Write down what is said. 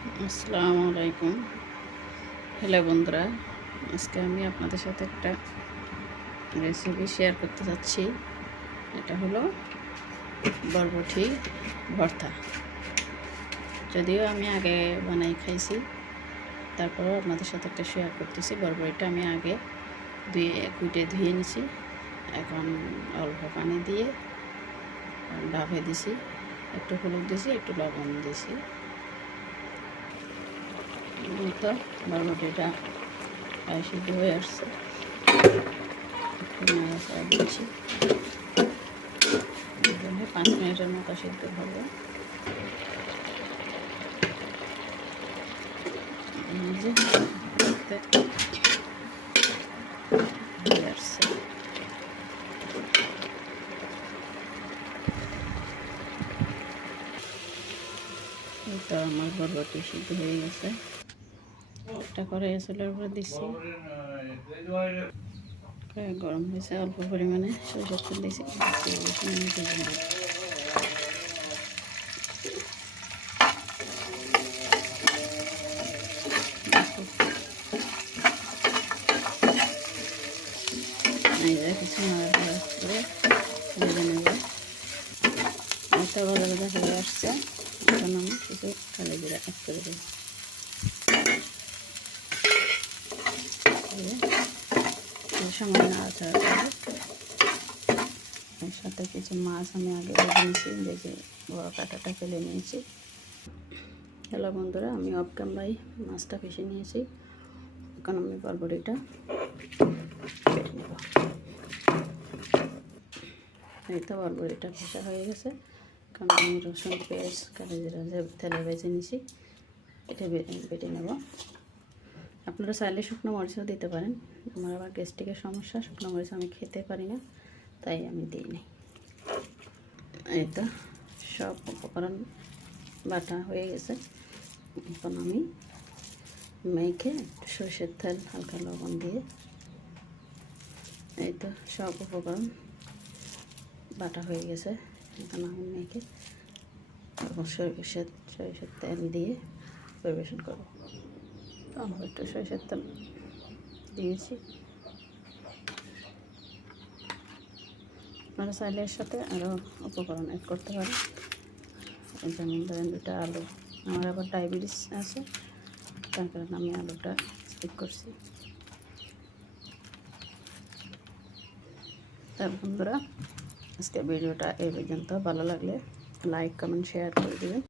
আসসালামু আলাইকুম। হ্যালো বন্ধুরা, আজকে আমি আপনাদের সাথে একটা রেসিপি শেয়ার করতে যাচ্ছি। এটা হলো বরবটি ভর্তা। যদিও আমি আগে বানাই খাইছি, তারপরেও আপনাদের সাথে একটা শেয়ার করতেছি। বরবটিটা আমি আগে কুটে ধুয়ে নিছি। এখন অল্প পানি দিয়ে ভাপে দিছি, একটু হলুদ দিছি, একটু লবণ দিছি। তো বরবটিটা সিদ্ধ হয়ে আসছে, নাড়াচাড়া দিচ্ছি। 5 মিনিটের মতো সিদ্ধ হবে। আসছে এই তো আমার বরবটি সিদ্ধ হয়ে গেছে। একটা করে চুলের উপরে দিচ্ছি, গরম হয়েছে, অল্প পরিমাণে সরিষার তেল দিয়েছি। কিছু নাড়াচাড়া করে ভেজে নেব। একটা ভাজা ভাজা হয়ে আসছে, এখন আমি কিছু কালো জিরা অ্যাড করে দেব। সময় নাড়াচাড়া করে এর সাথে কিছু মাছ আমি আগে ভেজে নিয়েছি, ভেজে বড় কাঁটাটা ফেলে নিয়েছি। হ্যালো বন্ধুরা, আমি অফ ক্যামেরায় মাছটা ভেজে নিয়েছি। এখন আমি বরবটিটা কেটে নেব। এই তো বরবটিটা ভেজা হয়ে গেছে। কারণ আমি রসুন, পেঁয়াজ, কালো জিরা যে তেলে ভেজে নিয়েছি, এটা বেটে নেব। আপনারা চাইলে শুকনো মরিচও দিতে পারেন। আমার আবার গ্যাস্ট্রিকের সমস্যা, শুকনো মরিচ আমি খেতে পারি না, তাই আমি দিই নাই। এই তো সব উপকরণ বাটা হয়ে গেছে। এখন আমি মেখে সরষের তেল, হালকা লবণ দিয়ে, এই তো সব উপকরণ বাটা হয়ে গেছে। এখন আমি মেখে সরিষার তেল দিয়ে পরিবেশন করব। তো আমার একটু সরিষার তেল দিয়েছি। আপনারা চাইলে এর সাথে আরও উপকরণ অ্যাড করতে পারেন, যেমন ধরেন 2টা আলু। আমার আবার ডায়াবেটিস আছে, তার কারণে আমি আলুটা স্কিপ করছি। তার বন্ধুরা, আজকে ভিডিওটা এই পর্যন্ত। ভালো লাগলে লাইক, কমেন্ট, শেয়ার করে দেবেন।